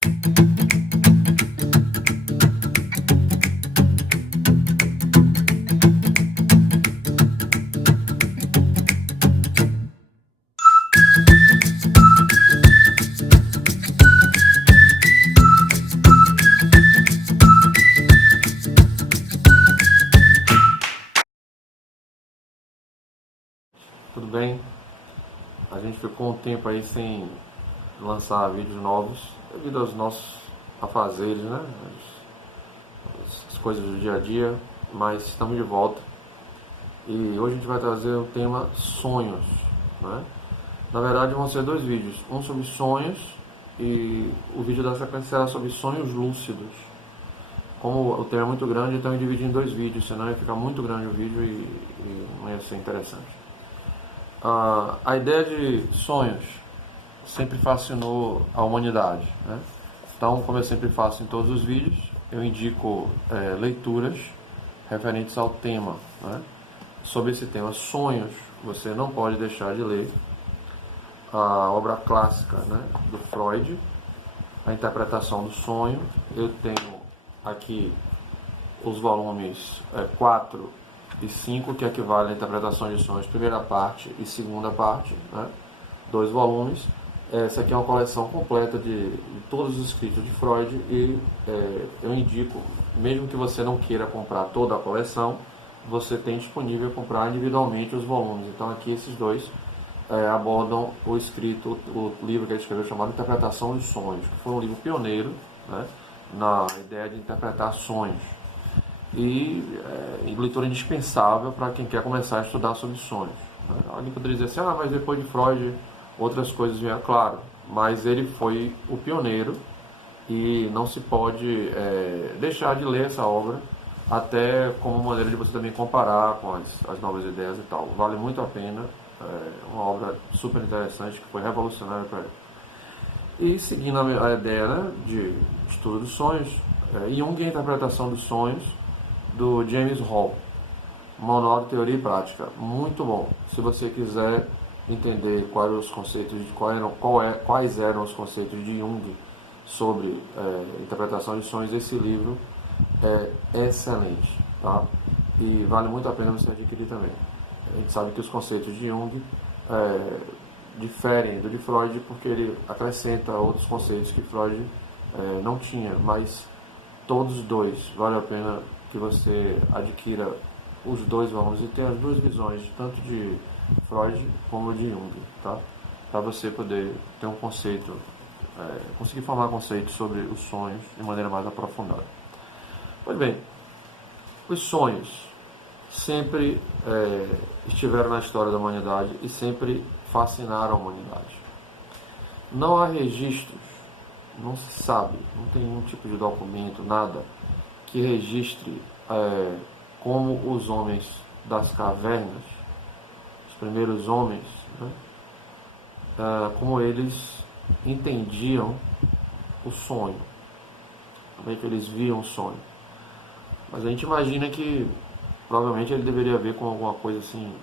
Tudo bem? A gente ficou um tempo aí sem lançar vídeos novos devido aos nossos afazeres, né? As coisas do dia a dia, mas estamos de volta. E hoje a gente vai trazer o tema sonhos, né? Na verdade vão ser dois vídeos, um sobre sonhos e o vídeo da sequência será sobre sonhos lúcidos. Como o tema é muito grande, então eu dividi em dois vídeos, senão ia ficar muito grande o vídeo e não ia ser interessante. A ideia de sonhos sempre fascinou a humanidade, né? Então, como eu sempre faço em todos os vídeos, eu indico leituras referentes ao tema, né? Sobre esse tema, sonhos, você não pode deixar de ler a obra clássica, né, do Freud, A Interpretação do Sonho. Eu tenho aqui os volumes 4 e 5, que equivale à Interpretação de Sonhos, primeira parte e segunda parte, né? 2 volumes. Essa aqui é uma coleção completa de todos os escritos de Freud e eu indico, mesmo que você não queira comprar toda a coleção, você tem disponível comprar individualmente os volumes. Então aqui esses dois abordam o livro que ele escreveu chamado Interpretação dos Sonhos, que foi um livro pioneiro, né, na ideia de interpretar sonhos. E leitura indispensável para quem quer começar a estudar sobre sonhos. Alguém poderia dizer assim, mas depois de Freud outras coisas vieram, claro, mas ele foi o pioneiro e não se pode deixar de ler essa obra, até como maneira de você também comparar com as novas ideias e tal. Vale muito a pena, uma obra super interessante que foi revolucionária para ele. E seguindo a ideia, né, de estudo dos sonhos, Jung e a Interpretação dos Sonhos, do James Hall, Manual de Teoria e Prática, muito bom. Se você quiser entender quais eram os conceitos de Jung sobre interpretação de sonhos, esse livro é excelente, tá? E vale muito a pena você adquirir também. A gente sabe que os conceitos de Jung diferem do de Freud porque ele acrescenta outros conceitos que Freud não tinha, mas todos dois vale a pena que você adquira os dois volumes e tenha as duas visões, tanto de Freud como de Jung, tá? Para você poder ter um conceito, conseguir formar conceitos sobre os sonhos de maneira mais aprofundada. Pois bem, os sonhos sempre estiveram na história da humanidade e sempre fascinaram a humanidade. Não há registros, não se sabe, não tem nenhum tipo de documento, nada que registre como os homens das cavernas, os primeiros homens, né, como eles entendiam o sonho, como é que eles viam o sonho. Mas a gente imagina que provavelmente ele deveria ver com alguma coisa assim,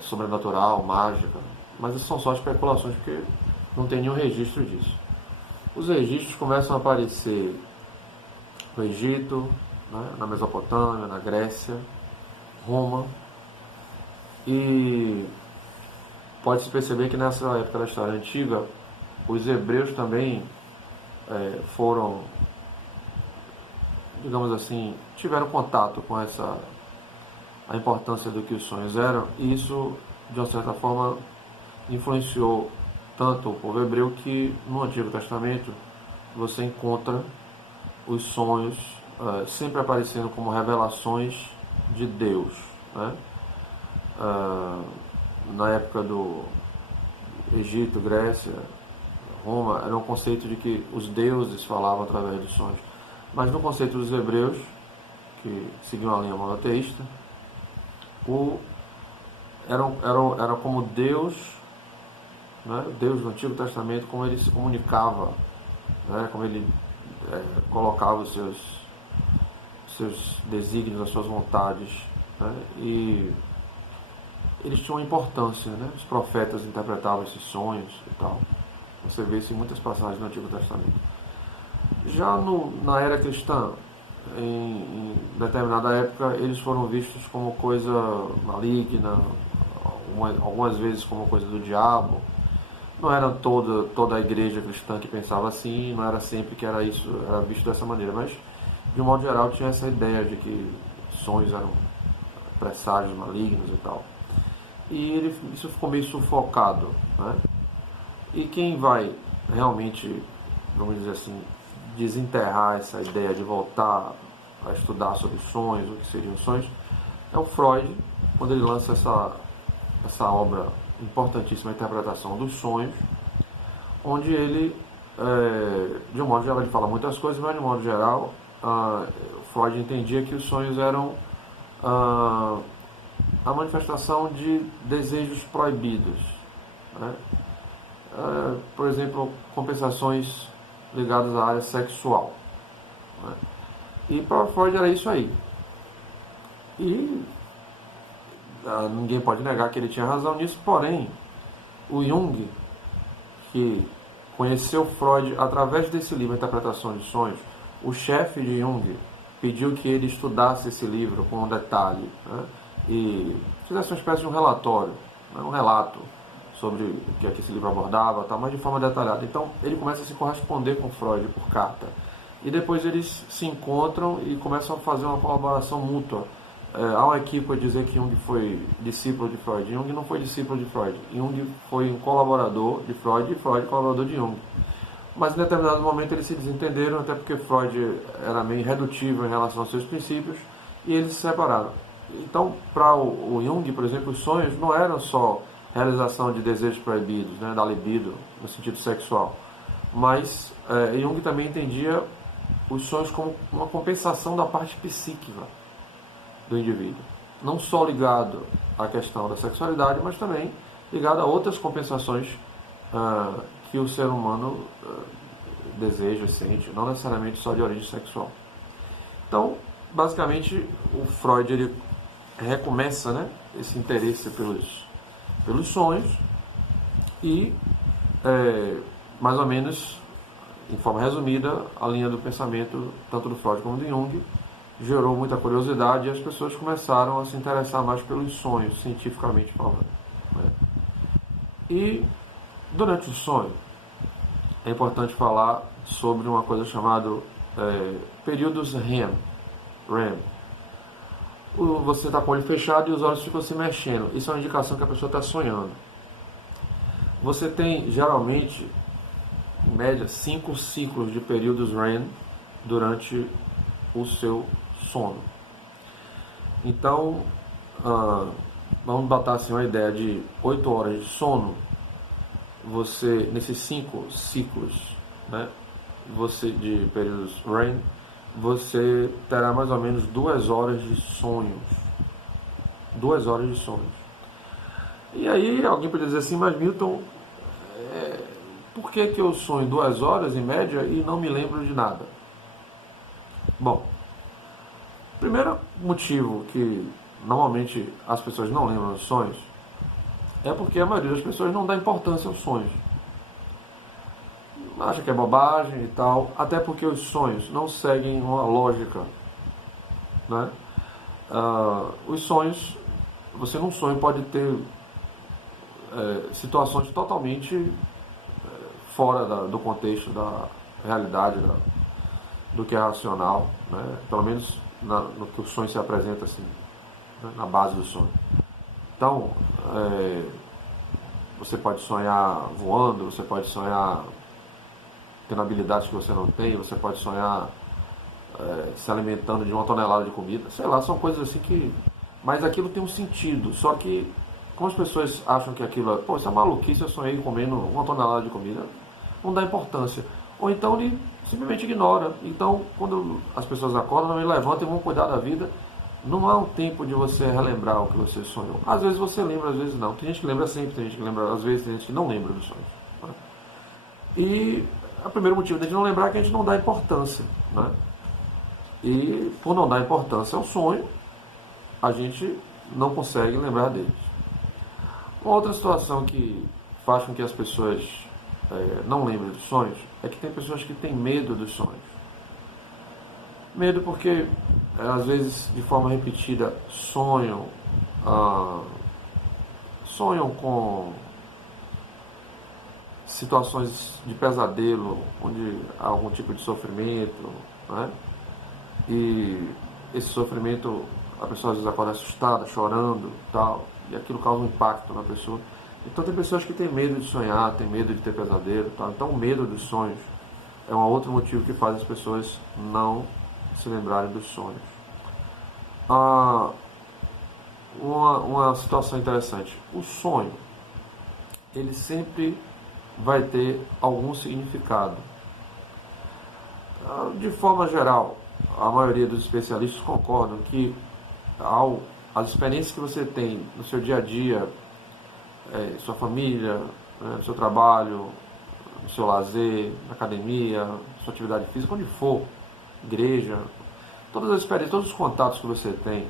sobrenatural, mágica, mas isso são só especulações porque não tem nenhum registro disso. Os registros começam a aparecer no Egito, né, na Mesopotâmia, na Grécia, Roma, e pode-se perceber que nessa época da história antiga, os hebreus também foram, digamos assim, tiveram contato com a importância do que os sonhos eram, e isso, de uma certa forma, influenciou tanto o povo hebreu que no Antigo Testamento você encontra os sonhos sempre aparecendo como revelações de Deus, né? Na época do Egito, Grécia, Roma, era um conceito de que os deuses falavam através dos sonhos. Mas no conceito dos hebreus, que seguiam a linha monoteísta, era como Deus, né? Deus do Antigo Testamento, como ele se comunicava, né? Como ele colocava os seus desígnios, as suas vontades, né? E eles tinham uma importância, né? Os profetas interpretavam esses sonhos e tal. Você vê isso em muitas passagens do Antigo Testamento. Já na era cristã, em determinada época, eles foram vistos como coisa maligna, algumas vezes como coisa do diabo. Não era toda a igreja cristã que pensava assim, não era sempre que era visto dessa maneira, mas de um modo geral tinha essa ideia de que sonhos eram presságios malignos e tal. E isso ficou meio sufocado, né? E quem vai realmente, vamos dizer assim, desenterrar essa ideia de voltar a estudar sobre sonhos, o que seriam sonhos, é o Freud, quando ele lança essa obra importantíssima, a interpretação dos sonhos, onde ele, de um modo geral, ele fala muitas coisas, mas de um modo geral, Freud entendia que os sonhos eram a manifestação de desejos proibidos, né? Por exemplo, compensações ligadas à área sexual, né? E para Freud era isso aí. E ninguém pode negar que ele tinha razão nisso, porém, o Jung, que conheceu Freud através desse livro, Interpretação de Sonhos, o chefe de Jung pediu que ele estudasse esse livro com um detalhe, né? E fizesse uma espécie de um relatório, né? Um relato sobre o que esse livro abordava, tá? Mas de forma detalhada. Então ele começa a se corresponder com Freud por carta. E depois eles se encontram e começam a fazer uma colaboração mútua. Há uma equipe a dizer que Jung foi discípulo de Freud. Jung não foi discípulo de Freud. Jung foi um colaborador de Freud e Freud colaborador de Jung. Mas em determinado momento eles se desentenderam, até porque Freud era meio irredutível em relação aos seus princípios, e eles se separaram. Então, para o Jung, por exemplo, os sonhos não eram só realização de desejos proibidos, né, da libido, no sentido sexual. Mas Jung também entendia os sonhos como uma compensação da parte psíquica do indivíduo. Não só ligado à questão da sexualidade, mas também ligado a outras compensações que o ser humano deseja, sente, não necessariamente só de origem sexual. Então, basicamente, o Freud ele recomeça, né, esse interesse pelos sonhos e, mais ou menos, em forma resumida, a linha do pensamento, tanto do Freud como do Jung, gerou muita curiosidade e as pessoas começaram a se interessar mais pelos sonhos, cientificamente falando, né? E, durante o sonho, é importante falar sobre uma coisa chamada períodos REM. Você está com o olho fechado e os olhos ficam se mexendo. Isso é uma indicação que a pessoa está sonhando. Você tem, geralmente, em média, 5 ciclos de períodos REM durante o seu sono. Então, vamos botar assim, uma ideia de 8 horas de sono. Você, nesses 5 ciclos, né, de períodos REM, você terá mais ou menos 2 horas de sonhos. 2 horas de sonhos. E aí alguém pode dizer assim, mas Milton, por que eu sonho 2 horas em média e não me lembro de nada? Bom, primeiro motivo que normalmente as pessoas não lembram dos sonhos é porque a maioria das pessoas não dá importância aos sonhos. Acha que é bobagem e tal, até porque os sonhos não seguem uma lógica, né? Os sonhos, você num sonho pode ter situações totalmente fora do contexto da realidade, do que é racional, né? Pelo menos no que o sonho se apresenta assim, né? Na base do sonho. Então, você pode sonhar voando, você pode sonhar tendo habilidades que você não tem, você pode sonhar se alimentando de 1 tonelada de comida, sei lá, são coisas assim que... Mas aquilo tem um sentido, só que como as pessoas acham que aquilo isso é maluquice, eu sonhei comendo 1 tonelada de comida, não dá importância. Ou então ele simplesmente ignora. Então, quando as pessoas acordam, ele levantam e vão cuidar da vida. Não há um tempo de você relembrar o que você sonhou. Às vezes você lembra, às vezes não. Tem gente que lembra sempre, tem gente que lembra às vezes, tem gente que não lembra dos sonhos, né? E o primeiro motivo de a gente não lembrar é que a gente não dá importância, né? E por não dar importância ao sonho, a gente não consegue lembrar deles. Uma outra situação que faz com que as pessoas não lembra dos sonhos é que tem pessoas que têm medo dos sonhos. Medo porque, às vezes, de forma repetida, sonham com situações de pesadelo, onde há algum tipo de sofrimento, né? E esse sofrimento, a pessoa às vezes acorda assustada, chorando, tal, e aquilo causa um impacto na pessoa. Então tem pessoas que têm medo de sonhar, têm medo de ter pesadelo, tal. Então o medo dos sonhos é um outro motivo que faz as pessoas não se lembrarem dos sonhos. Uma situação interessante: o sonho, ele sempre vai ter algum significado. De forma geral, a maioria dos especialistas concordam que as experiências que você tem no seu dia a dia, sua família, no seu trabalho, no seu lazer, na academia, sua atividade física, onde for, igreja, todas as experiências, todos os contatos que você tem,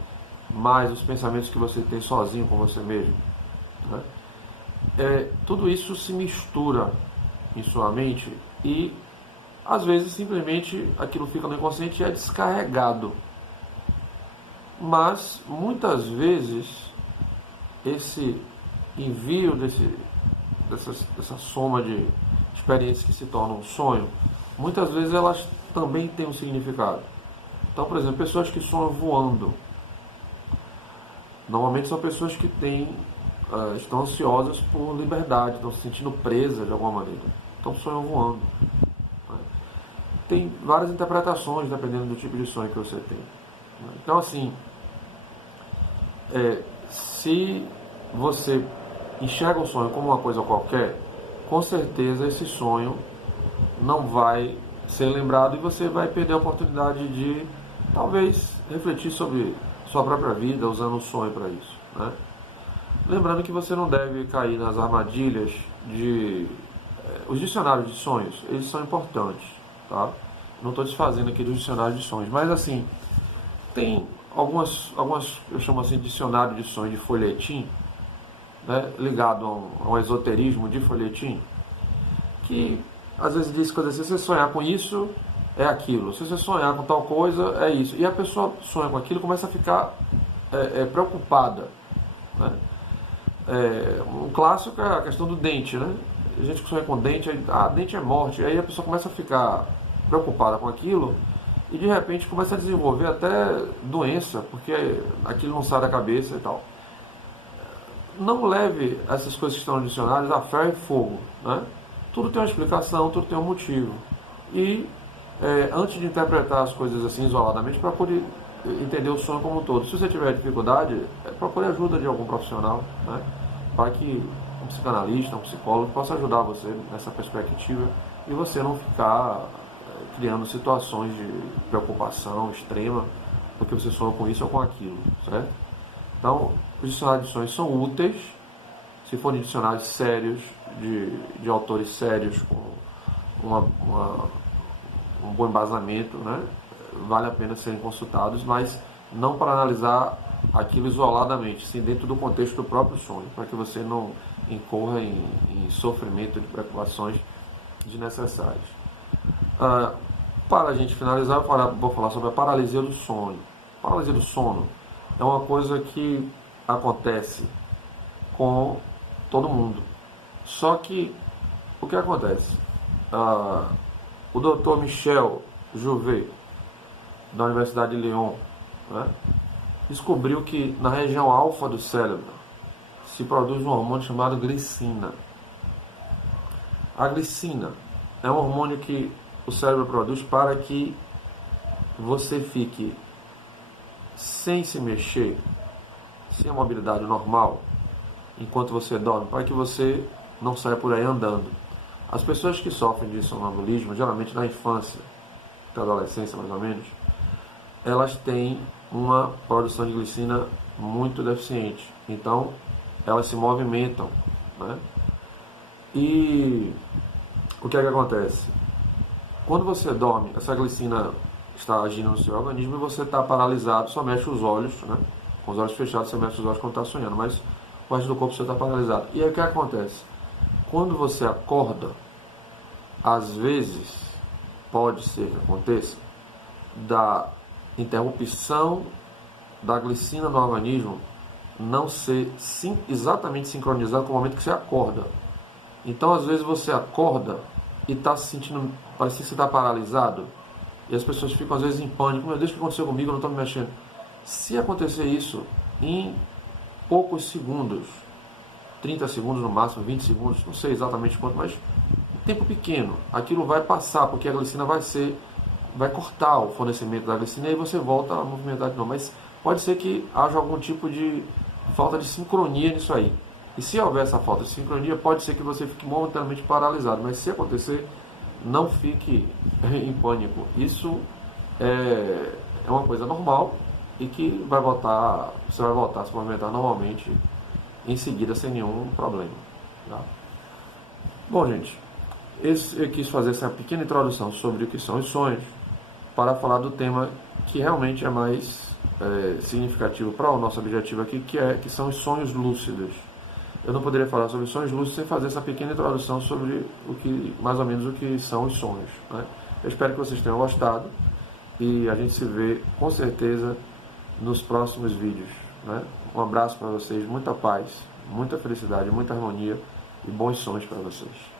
mais os pensamentos que você tem sozinho com você mesmo, né? Tudo isso se mistura em sua mente e às vezes simplesmente aquilo fica no inconsciente e é descarregado. Mas muitas vezes esse envio dessa soma de experiências que se tornam um sonho, muitas vezes elas também têm um significado. Então, por exemplo, pessoas que sonham voando, normalmente são pessoas que estão ansiosas por liberdade, estão se sentindo presas de alguma maneira, então sonham voando. Tem várias interpretações dependendo do tipo de sonho que você tem. Então, assim, se você enxerga o sonho como uma coisa qualquer, com certeza esse sonho não vai ser lembrado e você vai perder a oportunidade de talvez refletir sobre sua própria vida usando o sonho para isso, né? Lembrando que você não deve cair nas armadilhas os dicionários de sonhos, eles são importantes, tá? Não estou desfazendo aqui dos dicionários de sonhos, mas assim, tem algumas eu chamo assim de dicionário de sonhos de folhetim, né, ligado a um esoterismo de folhetim, que às vezes diz coisas assim: se você sonhar com isso, é aquilo, se você sonhar com tal coisa, é isso. E a pessoa sonha com aquilo e começa a ficar preocupada, né? Um clássico é a questão do dente, né? A gente que sonha com dente, dente é morte, aí a pessoa começa a ficar preocupada com aquilo e de repente começa a desenvolver até doença, porque aquilo não sai da cabeça e tal. Não leve essas coisas que estão no dicionário a ferro e fogo, né? Tudo tem uma explicação, tudo tem um motivo. E antes de interpretar as coisas assim isoladamente, procure entender o sonho como um todo. Se você tiver dificuldade, procure ajuda de algum profissional, né? Para que um psicanalista, um psicólogo possa ajudar você nessa perspectiva e você não ficar criando situações de preocupação extrema porque você sonha com isso ou com aquilo, certo? Então, os dicionários de sonhos são úteis se forem dicionários sérios, de autores sérios, com um bom embasamento, né? Vale a pena serem consultados, mas não para analisar aquilo isoladamente, sim dentro do contexto do próprio sonho, para que você não incorra em sofrimento de preocupações desnecessárias. Para a gente finalizar, vou falar sobre a paralisia do sonho. A paralisia do sono é uma coisa que acontece com todo mundo. Só que, o que acontece? O Dr. Michel Jouvet, da Universidade de Lyon, né, descobriu que na região alfa do cérebro se produz um hormônio chamado glicina. A glicina é um hormônio que o cérebro produz para que você fique sem se mexer, sem a mobilidade normal, enquanto você dorme, para que você não saia por aí andando. As pessoas que sofrem de sonambulismo, geralmente na infância, na adolescência mais ou menos, elas têm uma produção de glicina muito deficiente. Então, elas se movimentam, né? E o que é que acontece? Quando você dorme, essa glicina está agindo no seu organismo e você está paralisado, só mexe os olhos, né? Com os olhos fechados, você mexe os olhos quando está sonhando, mas o resto do corpo você está paralisado. E aí o que acontece? Quando você acorda, às vezes, pode ser que aconteça, da interrupção da glicina no organismo não ser exatamente sincronizada com o momento que você acorda. Então, às vezes, você acorda e está se sentindo, parece que você está paralisado, e as pessoas ficam, às vezes, em pânico. Meu Deus, o que aconteceu comigo? Eu não estou me mexendo. Se acontecer isso em poucos segundos, 30 segundos no máximo, 20 segundos, não sei exatamente quanto, mas tempo pequeno, aquilo vai passar, porque a glicina vai cortar o fornecimento da glicina e aí você volta a movimentar de novo. Mas pode ser que haja algum tipo de falta de sincronia nisso aí. E se houver essa falta de sincronia, pode ser que você fique momentaneamente paralisado. Mas se acontecer, não fique em pânico. Isso é uma coisa normal e que você vai voltar a se movimentar normalmente em seguida sem nenhum problema. Tá? Bom, gente, eu quis fazer essa pequena introdução sobre o que são os sonhos para falar do tema que realmente é mais significativo para o nosso objetivo aqui, que são os sonhos lúcidos. Eu não poderia falar sobre sonhos lúcidos sem fazer essa pequena introdução sobre mais ou menos o que são os sonhos. Né? Eu espero que vocês tenham gostado e a gente se vê com certeza nos próximos vídeos. Né? Um abraço para vocês, muita paz, muita felicidade, muita harmonia e bons sonhos para vocês.